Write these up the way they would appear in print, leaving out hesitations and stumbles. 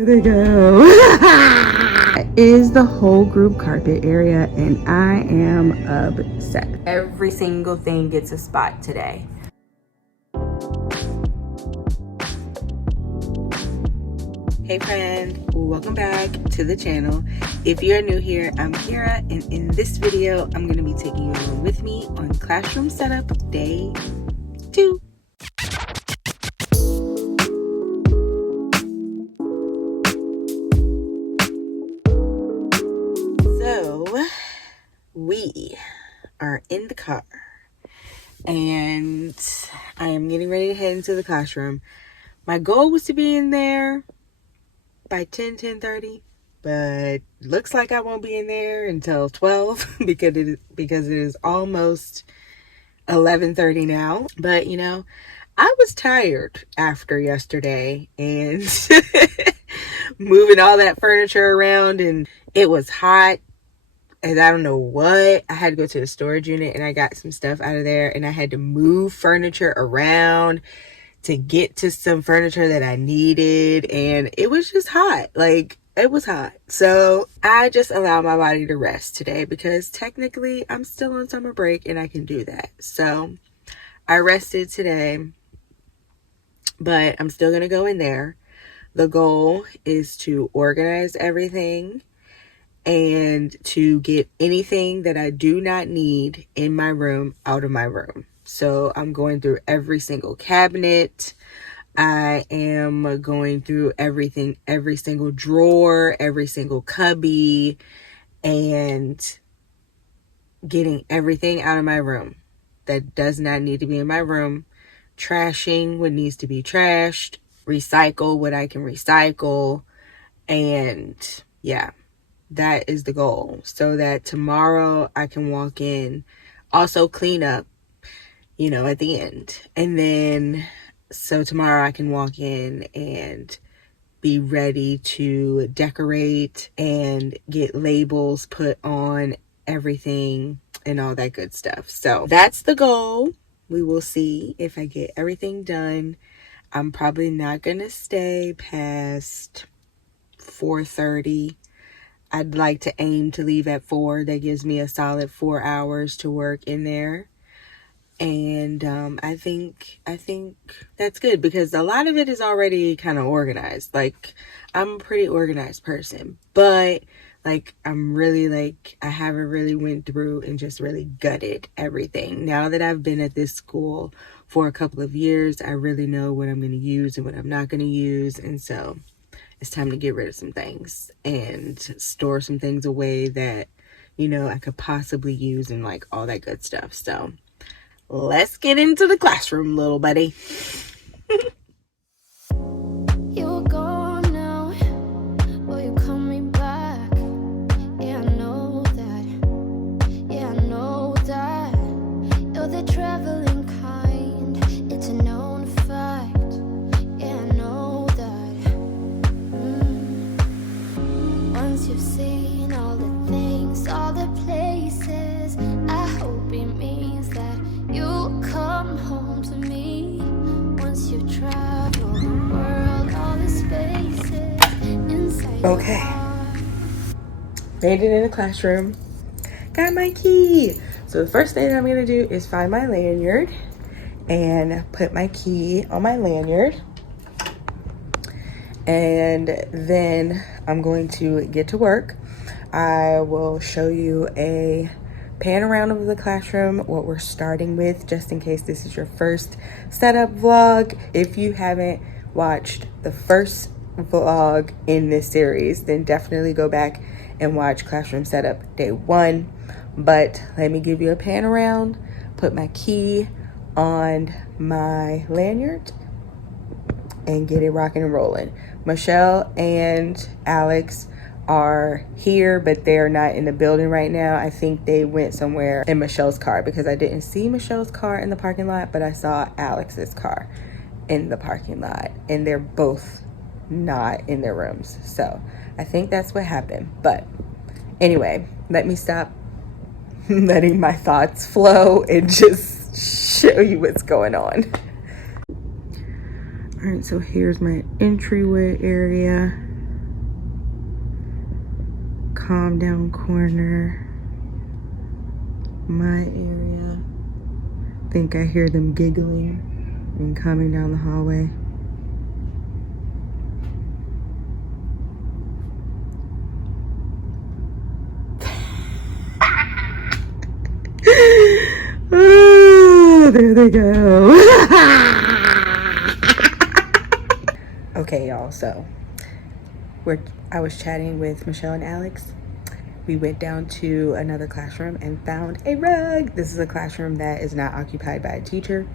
Here they go. That is the whole group carpet area, and I am upset. Every single thing gets a spot today. Hey friend, welcome back to the channel. If you're new here, I'm Kira, and in this video, I'm going to be taking you along with me on classroom setup day 2. So, we are in the car, and I am getting ready to head into the classroom. My goal was to be in there by 10:30, but looks like I won't be in there until 12 because it is almost 11:30 now. But you know, I was tired after yesterday and moving all that furniture around, and it was hot, and I don't know what. I had to go to the storage unit and I got some stuff out of there, and I had to move furniture around to get to some furniture that I needed, and it was just hot. Like, it was hot. So I just allowed my body to rest today because technically I'm still on summer break and I can do that. So I rested today, but I'm still gonna go in there. The goal is to organize everything and to get anything that I do not need in my room out of my room. So I'm going through every single cabinet. I am going through everything, every single drawer, every single cubby, and getting everything out of my room that does not need to be in my room. Trashing what needs to be trashed, recycle what I can recycle, and yeah, that is the goal. So that tomorrow I can walk in, also clean up, you know, at the end. And then, so tomorrow I can walk in and be ready to decorate and get labels put on everything and all that good stuff. So that's the goal. We will see if I get everything done. I'm probably not going to stay past 4:30. I'd like to aim to leave at 4. That gives me a solid 4 hours to work in there. And I think that's good because a lot of it is already kind of organized. Like, I'm a pretty organized person, but like, I'm really like, I haven't really went through and just really gutted everything. Now that I've been at this school for a couple of years, I really know what I'm going to use and what I'm not going to use. And so it's time to get rid of some things and store some things away that, you know, I could possibly use and like all that good stuff. So let's get into the classroom, little buddy. You're gone now. Will you coming back? Yeah, I know that. Yeah, I know that. You're the traveling kind. It's a known fact. Yeah, I know that. Once you've seen all the things, all the places, I hope it means that you'll come home to me. Once you've traveled the world, all the spaces inside. Okay. Made it in the classroom. Got my key. So the first thing I'm going to do is find my lanyard and put my key on my lanyard. And then I'm going to get to work. I will show you a pan around of the classroom, what we're starting with, just in case this is your first setup vlog. If you haven't watched the first vlog in this series, then definitely go back and watch classroom setup day 1. But let me give you a pan around, put my key on my lanyard, and get it rocking and rolling. Michelle and Alex are here, but they're not in the building right now. I think they went somewhere in Michelle's car because I didn't see Michelle's car in the parking lot, but I saw Alex's car in the parking lot, and they're both not in their rooms. So I think that's what happened. But anyway, let me stop letting my thoughts flow and just show you what's going on. All right, so here's my entryway area. calm down corner. My area. I think I hear them giggling and coming down the hallway. Oh, there they go. Okay, y'all, so I was chatting with Michelle and Alex. We went down to another classroom and found a rug. This is a classroom that is not occupied by a teacher,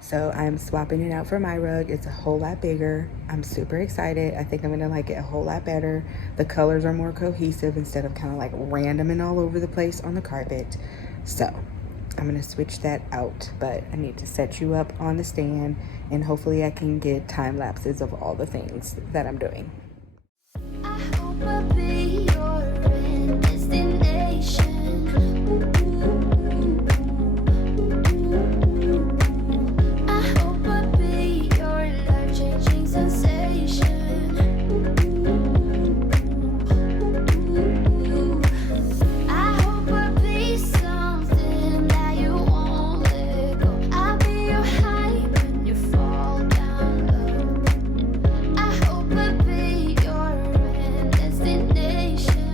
so I'm swapping it out for my rug. It's a whole lot bigger. I'm super excited. I think I'm gonna like it a whole lot better. The colors are more cohesive instead of kind of like random and all over the place on the carpet. So I'm gonna switch that out, but I need to set you up on the stand and hopefully I can get time lapses of all the things that I'm doing. I hope I'll be your end destination. I hope I'll be your life-changing sensation. I hope I'll be something that you won't let go. I'll be your high when you fall down low. I hope I'll be your end destination.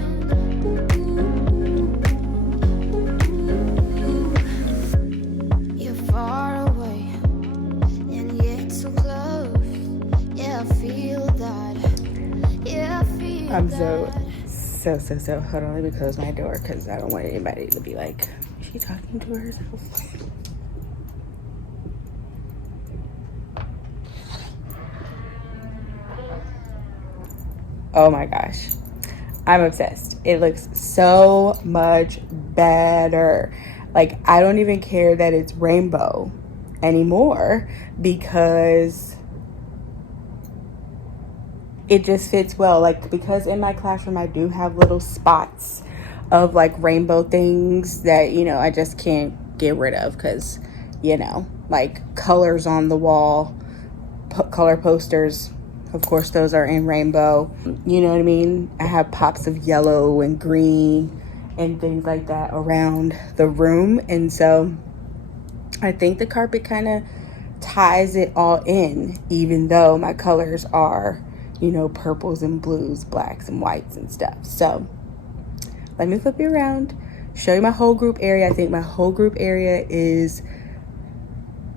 You're far away and yet so close. Yeah, I feel that. Yeah, I feel I'm that. so hold on, let me close my door because I don't want anybody to be like, is she talking to herself? Oh my gosh, I'm obsessed. It looks so much better. Like, I don't even care that it's rainbow anymore because it just fits well. Like, because in my classroom I do have little spots of like rainbow things that, you know, I just can't get rid of because, you know, like colors on the wall, color posters, of course those are in rainbow, you know what I mean? I have pops of yellow and green and things like that around the room, and so I think the carpet kind of ties it all in, even though my colors are, you know, purples and blues, blacks and whites and stuff. So let me flip you around, show you my whole group area. I think my whole group area is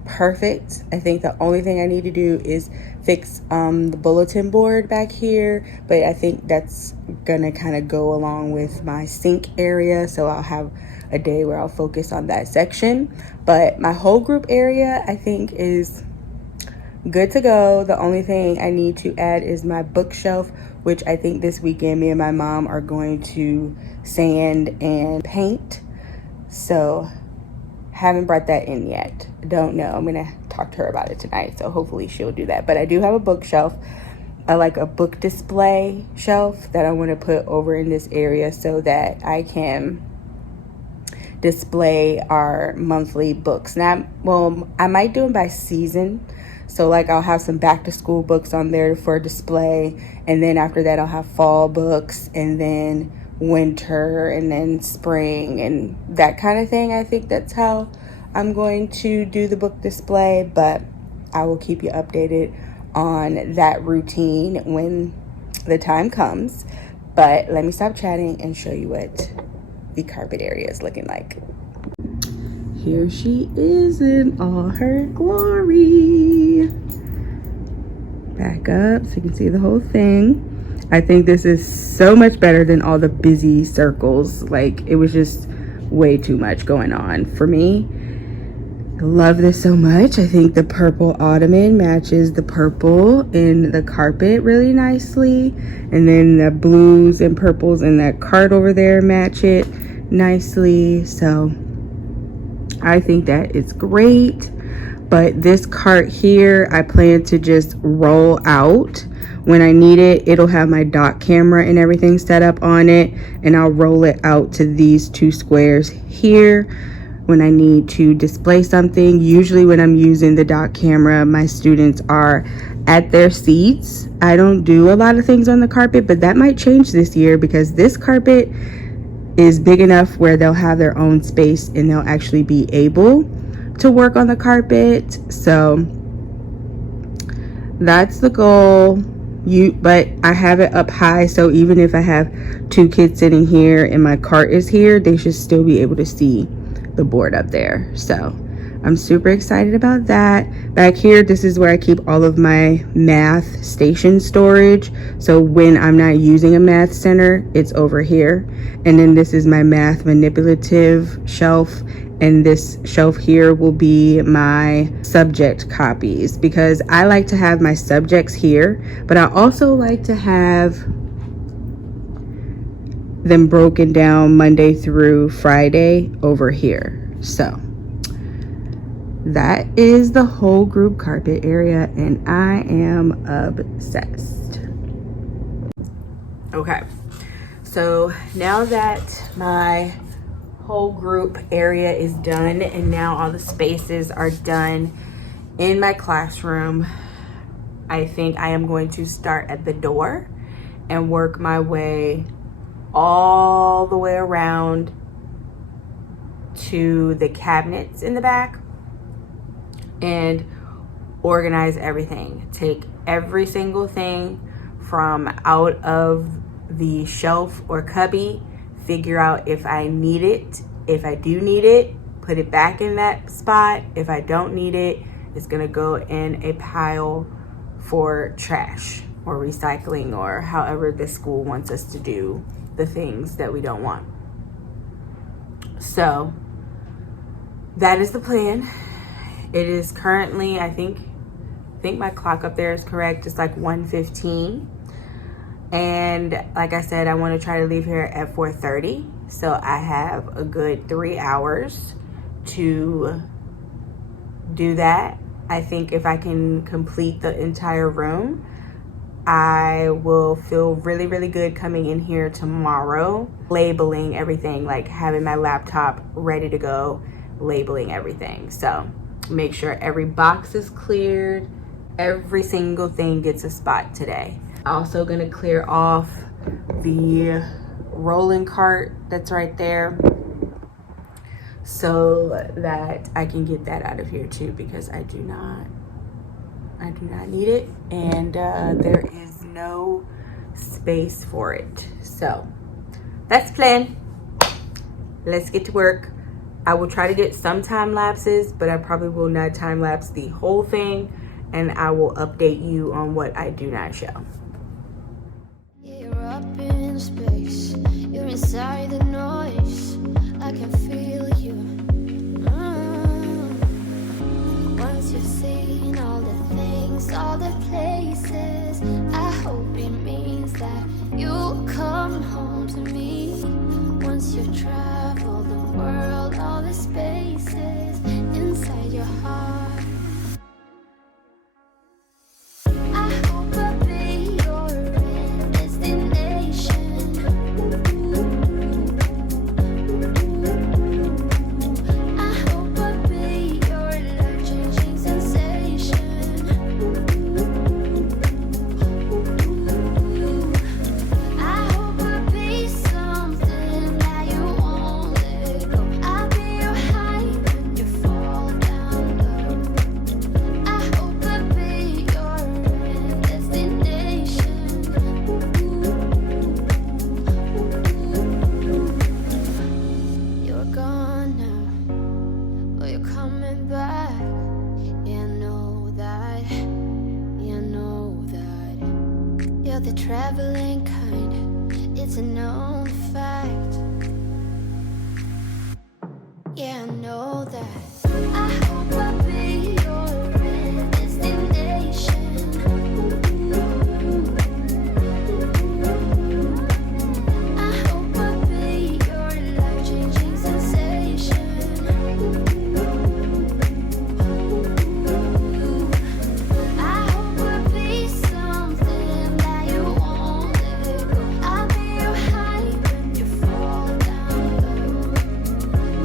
perfect. I think the only thing I need to do is fix the bulletin board back here, but I think that's gonna kind of go along with my sink area, so I'll have a day where I'll focus on that section. But my whole group area I think is good to go. The only thing I need to add is my bookshelf, which I think this weekend me and my mom are going to sand and paint. So haven't brought that in yet. Don't know. I'm gonna talk to her about it tonight, so hopefully she'll do that. But I do have a bookshelf, like a book display shelf that I want to put over in this area so that I can display our monthly books. Now, well, I might do them by season. So like I'll have some back to school books on there for display, and then after that I'll have fall books, and then winter, and then spring, and that kind of thing. I think that's how I'm going to do the book display, but I will keep you updated on that routine when the time comes. But let me stop chatting and show you what the carpet area is looking like. Here she is in all her glory. Back up so you can see the whole thing. I think this is so much better than all the busy circles. Like, it was just way too much going on for me. I love this so much. I think the purple ottoman matches the purple in the carpet really nicely. And then the blues and purples in that cart over there match it nicely. So I think that it's great. But this cart here, I plan to just roll out. When I need it, it'll have my dock camera and everything set up on it, and I'll roll it out to these two squares here when I need to display something. Usually when I'm using the dock camera, my students are at their seats. I don't do a lot of things on the carpet, but that might change this year because this carpet is big enough where they'll have their own space and they'll actually be able to work on the carpet. So that's the goal. But I have it up high, so even if I have 2 kids sitting here and my cart is here, they should still be able to see the board up there. So I'm super excited about that. Back here, this is where I keep all of my math station storage. So when I'm not using a math center, it's over here. And then this is my math manipulative shelf. And this shelf here will be my subject copies, because I like to have my subjects here, but I also like to have them broken down Monday through Friday over here. So that is the whole group carpet area, and I am obsessed. Okay, so now that my whole group area is done and now all the spaces are done in my classroom, I think I am going to start at the door and work my way all the way around to the cabinets in the back and organize everything. Take every single thing from out of the shelf or cubby, figure out if I need it. If I do need it, put it back in that spot. If I don't need it, it's gonna go in a pile for trash or recycling, or however the school wants us to do the things that we don't want. So that is the plan. It is currently, I think my clock up there is correct. It's like 1:15. And like I said, I want to try to leave here at 4:30. So I have a good 3 hours to do that. I think if I can complete the entire room, I will feel really, really good coming in here tomorrow, labeling everything, like having my laptop ready to go, labeling everything. So make sure every box is cleared. Every single thing gets a spot today. Also gonna clear off the rolling cart that's right there so that I can get that out of here too, because I do not need it, and there is no space for it. So that's the plan. Let's get to work. I will try to get some time lapses, but I probably will not time lapse the whole thing, and I will update you on what I do not show. You're up in space, you're inside the noise, I can feel you. Once you've seen all the things, all the places, I hope it means that you'll come home to me. Once you've traveled the world, all the spaces inside your heart. The traveling kind, it's a known fact. Yeah, I know that. I hope I'll be your destination. I hope I'll be your life-changing sensation. I hope I'll be something that you won't let go. I'll be your high when you fall down low.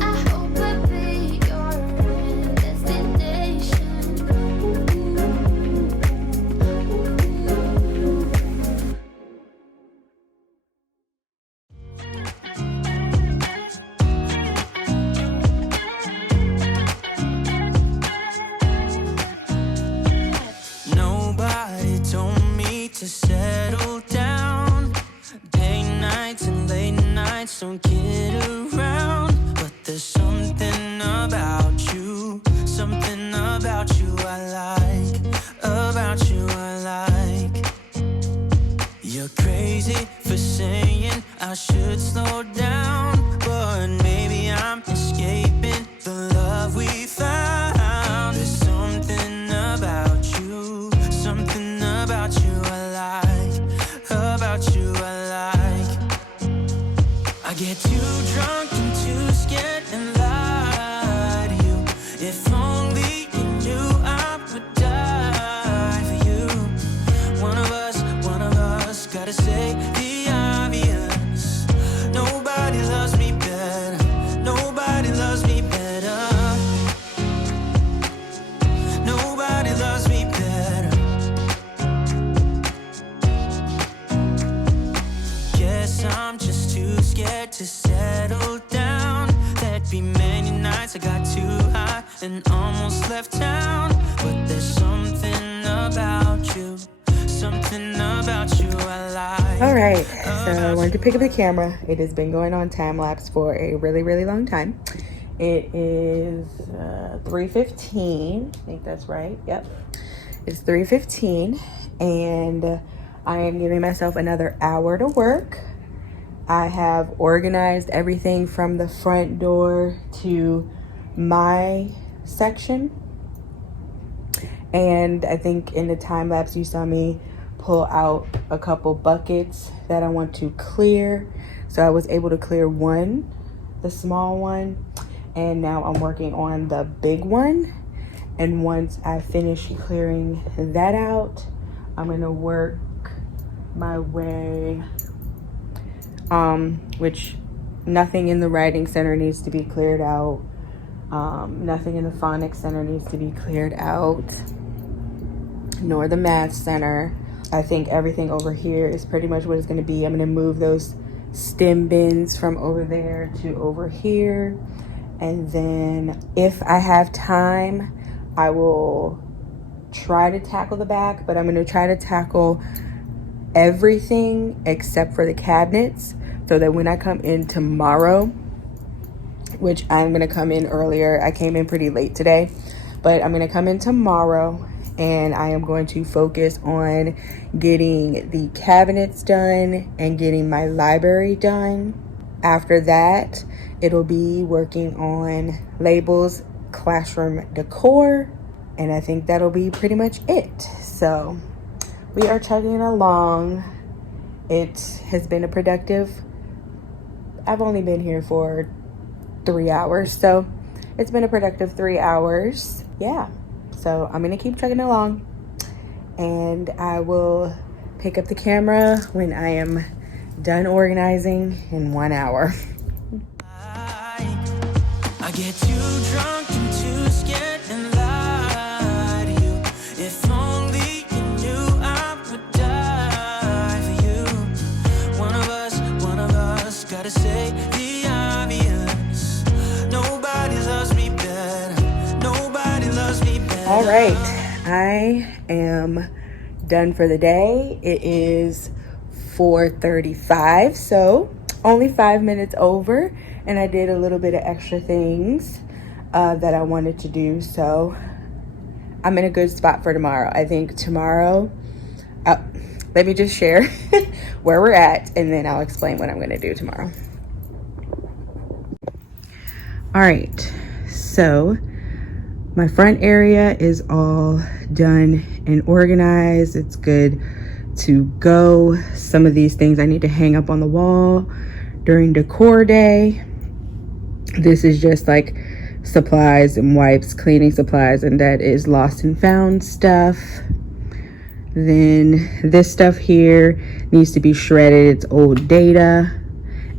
I hope I'll be your destination. just don't get around. But there's something about you, something about you I like, about you I like. You're crazy for saying I should slow down, but maybe I'm escaping the love we found. There's something about you, something about you I like, about you I like. I get too drunk and too scared and lie to you. If only you knew I would die for you. One of us gotta say the obvious. Nobody loves me better, nobody loves me better, nobody loves me better. Guess I'm just too scared to settle down. There'd be many nights I got too high and almost left town. But there's something about you, something about you I like. All right, so I wanted to pick up the camera. It has been going on time lapse for a really long time. It is 3:15. I think that's right. Yep, it's 3:15, and I am giving myself another hour to work. I have organized everything from the front door to my section, and I think in the time lapse you saw me pull out a couple buckets that I want to clear. So I was able to clear one, the small one, and now I'm working on the big one. And once I finish clearing that out, I'm gonna work my way, which nothing in the writing center needs to be cleared out. Nothing in the phonics center needs to be cleared out, nor the math center. I think everything over here is pretty much what it's going to be. I'm going to move those stem bins from over there to over here. And then if I have time, I will try to tackle the back, but I'm going to try to tackle everything except for the cabinets, so that when I come in tomorrow, which I'm going to come in earlier. I came in pretty late today, but I'm going to come in tomorrow and I am going to focus on getting the cabinets done and getting my library done. After that, it'll be working on labels, classroom decor, and I think that'll be pretty much it. So we are chugging along. It has been a productive, I've only been here for 3 hours, so it's been a productive 3 hours. Yeah, so I'm gonna keep chugging along, and I will pick up the camera when I am done organizing in 1 hour. I get too drunk and too scared and lie to you. If only you knew I would die for you. One of us gotta say the obvious. Nobody loves me better, nobody loves me better. All right, I am done for the day. It is 4:35, so only 5 minutes over, and I did a little bit of extra things that I wanted to do, so I'm in a good spot for tomorrow. I think tomorrow, let me just share where we're at, and then I'll explain what I'm going to do tomorrow. All right, so my front area is all done and organized. It's good to go. Some of these things I need to hang up on the wall during decor day. This is just like supplies and wipes, cleaning supplies, and that is lost and found stuff. Then this stuff here needs to be shredded. It's old data.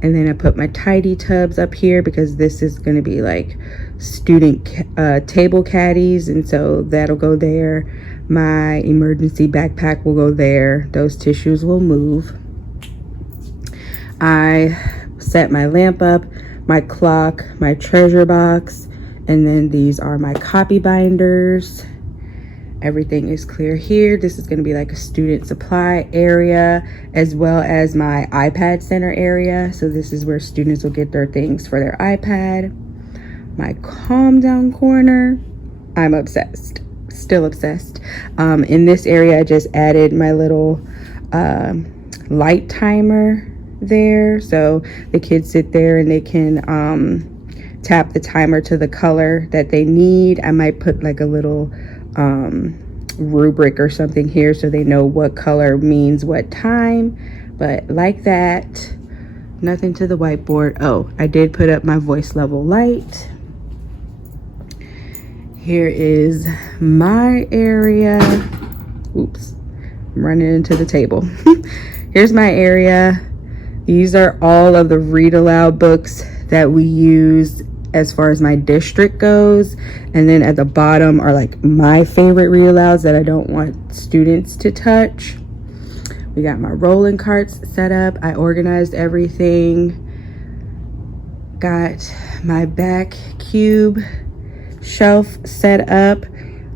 And then I put my tidy tubs up here because this is going to be like student table caddies, and so that'll go there. My emergency backpack will go there. Those tissues will move. I set my lamp up, my clock, my treasure box, and then these are my copy binders. Everything is clear here. This is going to be like a student supply area as well as my iPad center area. So this is where students will get their things for their iPad. My calm down corner. I'm obsessed. Still obsessed. In this area, I just added my little light timer there. So the kids sit there and they can tap the timer to the color that they need. I might put like a little rubric or something here so they know what color means what time, but like that. Nothing to the whiteboard. Oh, I did put up my voice level light. Here is my area. Oops, I'm running into the table. Here's my area. These are all of the read aloud books that we use as far as my district goes. And then at the bottom are like my favorite read alouds that I don't want students to touch. We got my rolling carts set up. I organized everything. Got my back cube shelf set up.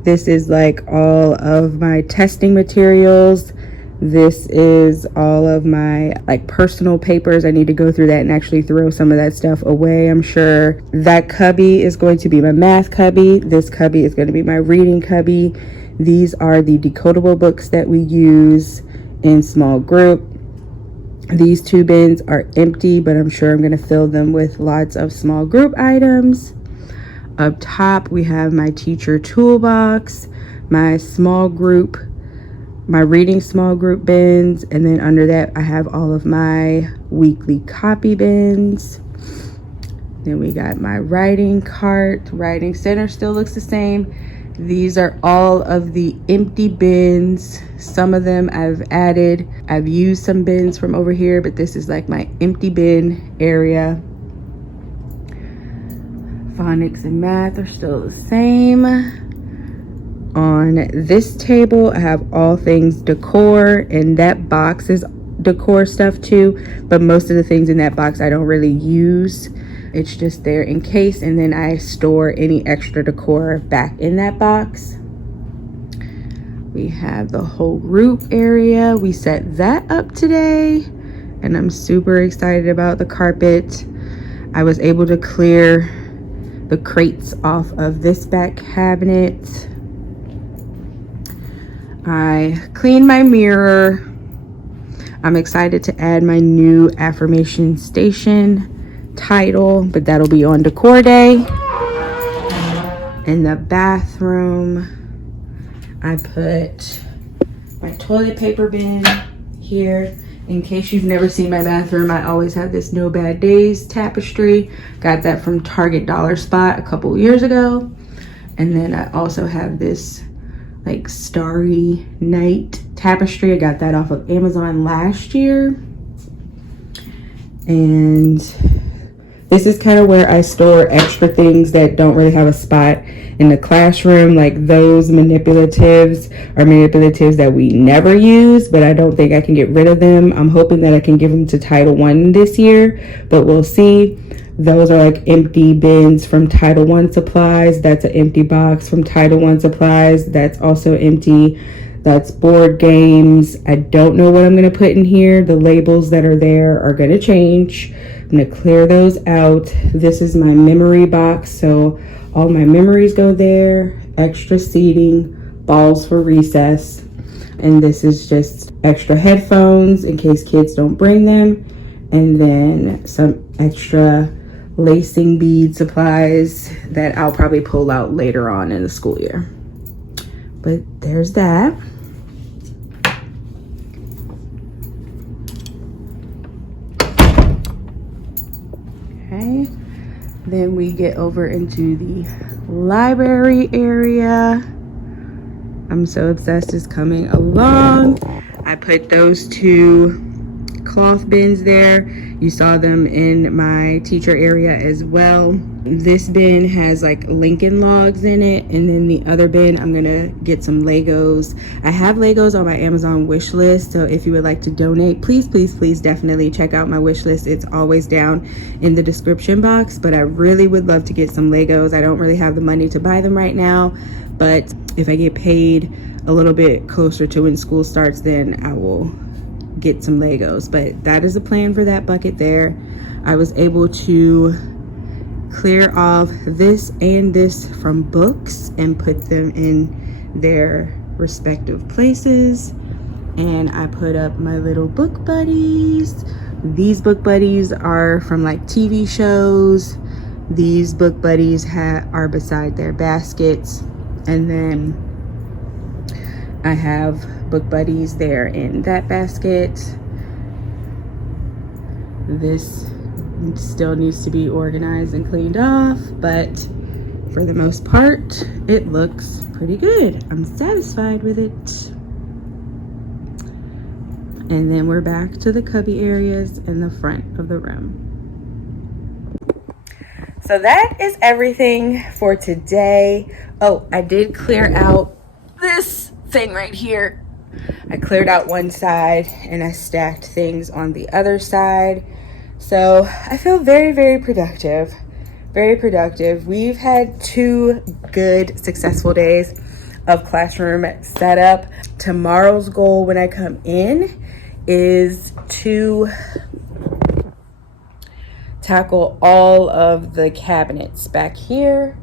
This is like all of my testing materials. This is all of my like personal papers. I need to go through that and actually throw some of that stuff away, I'm sure. That cubby is going to be my math cubby. This cubby is going to be my reading cubby. These are the decodable books that we use in small group. These two bins are empty, but I'm sure I'm going to fill them with lots of small group items. Up top, we have my teacher toolbox, my small group, my reading small group bins, and then under that I have all of my weekly copy bins. Then we got my writing cart. Writing center still looks the same. These are all of the empty bins. Some of them I've used some bins from over here, but this is like my empty bin area. Phonics and math are still the same. On this table, I have all things decor, and that box is decor stuff too, but most of the things in that box I don't really use. It's just there in case, and then I store any extra decor back in that box. We have the whole group area. We set that up today, and I'm super excited about the carpet. I was able to clear the crates off of this back cabinet. I cleaned my mirror. I'm excited to add my new affirmation station title, but that'll be on decor day. In the bathroom, I put my toilet paper bin here. In case you've never seen my bathroom, I always have this No Bad Days tapestry. Got that from Target Dollar Spot a couple years ago. And then I also have this like starry night tapestry. I got that off of Amazon last year. And this is kind of where I store extra things that don't really have a spot in the classroom. Like those manipulatives are manipulatives that we never use, but I don't think I can get rid of them. I'm hoping that I can give them to Title I this year, but we'll see. Those are like empty bins from Title I supplies. That's an empty box from Title I supplies. That's also empty. That's board games. I don't know what I'm going to put in here. The labels that are there are going to change. I'm going to clear those out. This is my memory box. So all my memories go there. Extra seating, balls for recess. And this is just extra headphones in case kids don't bring them. And then some extra lacing bead supplies that I'll probably pull out later on in the school year. But there's that. Okay, then we get over into the library area. I'm so obsessed it's coming along. I put those two cloth bins there. You saw them in my teacher area as well. This bin has like Lincoln Logs in it, and then the other bin I'm gonna get some Legos. I have Legos on my Amazon wish list, so if you would like to donate, please definitely check out my wish list. It's always down in the description box, but I really would love to get some Legos. I don't really have the money to buy them right now, but if I get paid a little bit closer to when school starts, then I will get some Legos. But that is the plan for that bucket there. I was able to clear off this and this from books and put them in their respective places. And I put up my little book buddies. These book buddies are from like TV shows. These book buddies are beside their baskets. And then I have book buddies there in that basket. This still needs to be organized and cleaned off, but for the most part, it looks pretty good. I'm satisfied with it. And then we're back to the cubby areas in the front of the room. So that is everything for today. Oh, I did clear out this thing right here. I cleared out one side and I stacked things on the other side. So I feel very, very productive. Very productive. We've had 2 good, successful days of classroom setup. Tomorrow's goal when I come in is to tackle all of the cabinets back here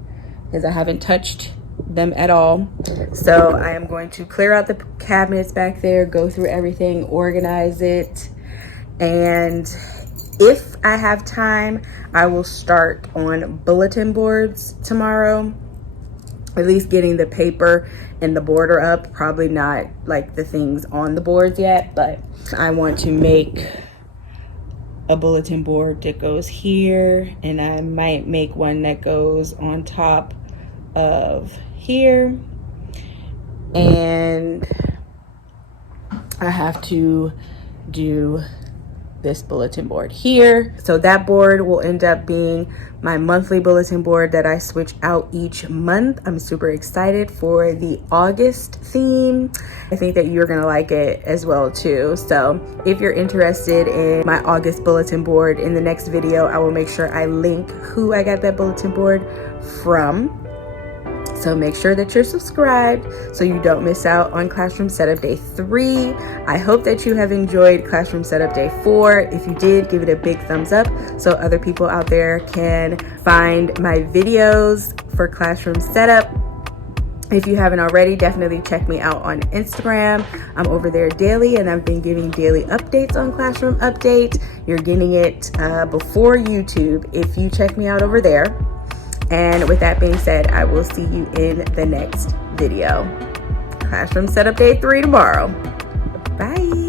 because I haven't touched them at all. So I am going to clear out the cabinets back there, go through everything, organize it, and if I have time, I will start on bulletin boards tomorrow. At least getting the paper and the border up. Probably not like the things on the boards yet, but I want to make a bulletin board that goes here, and I might make one that goes on top of here. And I have to do this bulletin board here. So that board will end up being my monthly bulletin board that I switch out each month. I'm super excited for the August theme. I think that you're gonna like it as well too. So if you're interested in my August bulletin board, in the next video I will make sure I link who I got that bulletin board from. So make sure that you're subscribed so you don't miss out on Classroom Setup Day 3. I hope that you have enjoyed Classroom Setup Day 4. If you did, give it a big thumbs up so other people out there can find my videos for Classroom Setup. If you haven't already, definitely check me out on Instagram. I'm over there daily, and I've been giving daily updates on Classroom Update. You're getting it before YouTube if you check me out over there. And with that being said, I will see you in the next video. Classroom Setup Day 3 tomorrow. Bye.